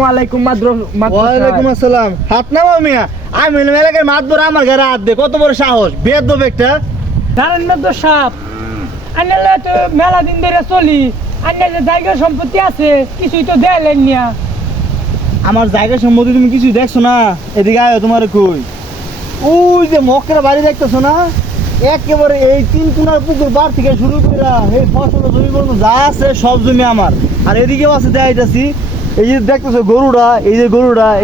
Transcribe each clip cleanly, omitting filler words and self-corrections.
ওয়ালাইকুম আসসালাম। হাত নামাও মিয়া। আমি এলাকায় মাতবর আমার ঘরে হাত দে, কত বড় সাহস, বেয়াদব একটা। সাপ আনলে তো মেলা দিন ধরে চলি, আনলে যে জায়গা সম্পত্তি আছে কিছুই তো দেয়লেন না। আমার জায়গা সম্বন্ধে তুমি কিছু দেখছো না? এদিকে আয়, তোমার কই ওই যে মক্কের বাড়ি দেখতেছো না? একেবারে এই 3 কোণার পুকুর বার থেকে শুরু করে এই ফসল জমি বলবো যা আছে সব জমি আমার। আর এদিকেও আছে দেখাইতেছি, এই যে দেখতেছো গরুটা,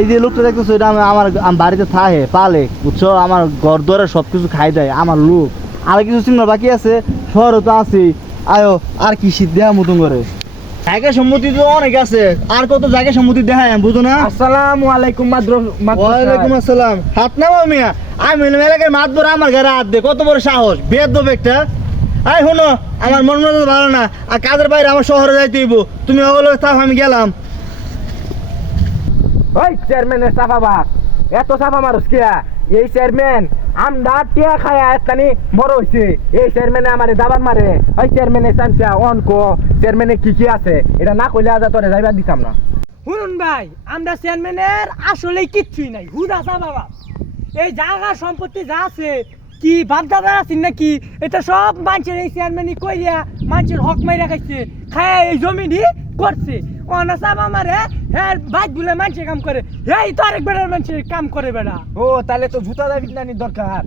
এই যে লোকটা দেখতেছো, এটা আমার বাড়িতে থাকে পালে, বুঝছো? আমার ঘর দুয়ারে সবকিছু খাই দেয় আমার লোক। আর কিছু চিন্তা বাকি আছে, শহরও তো আছি। আয়ো, আর কি শীত দেয়া মতন করে জায়গা সম্মতি তো অনেক আছে, আর কত জায়গা সম্মতি দেখায় বুঝো না? আসসালামু আলাইকুম। ওয়ালাইকুম আসসালাম। হাত নামাও মিয়া। আমি এলাকায় মাতবর আমার ঘরে হাত দে, কত বড় সাহস, বেয়াদব একটা। আয় শোনো, আমার মন মতো ভালো না, আর কাজের বাইরে আমার শহরে যাইতে হইব। তুমি ওগুলো থাক, আমি গেলাম। ওই চেয়ারম্যানের সাফাবাদ, এত সাফা মানুষ কে? এই চেয়ারম্যান আমরা টিয়া খায়া এতখানি বড় হইছে, এই চেয়ারম্যানে আমারে দাবান মারে। ওই চেয়ারম্যানের চামচা অনকো চেয়ারম্যানে কি আছে এটা না কইলে আজ তোরে যাইবার দিতাম না। শুনুন ভাই, আমরা চেয়ারম্যানের আসলে কিচ্ছুই নাই, হুদা সাফাবাদ। এই জায়গা সম্পত্তি যা আছে কি বাপদাদা আছেন নাকি, এটা সব মানুষের এই চেয়ারম্যানই কইয়া মানুষের হক মাইরা খাইছে, খায়া এই জমিনি করছে। অনাসাব আমারে হ্যাঁ বাইক গুলো মানুষের কাম করে, হ্যাঁ তো আরেক বেড়ার মানুষের কাম করে বেড়া। ও তাহলে তো জুতা দাবি নানির দরকার।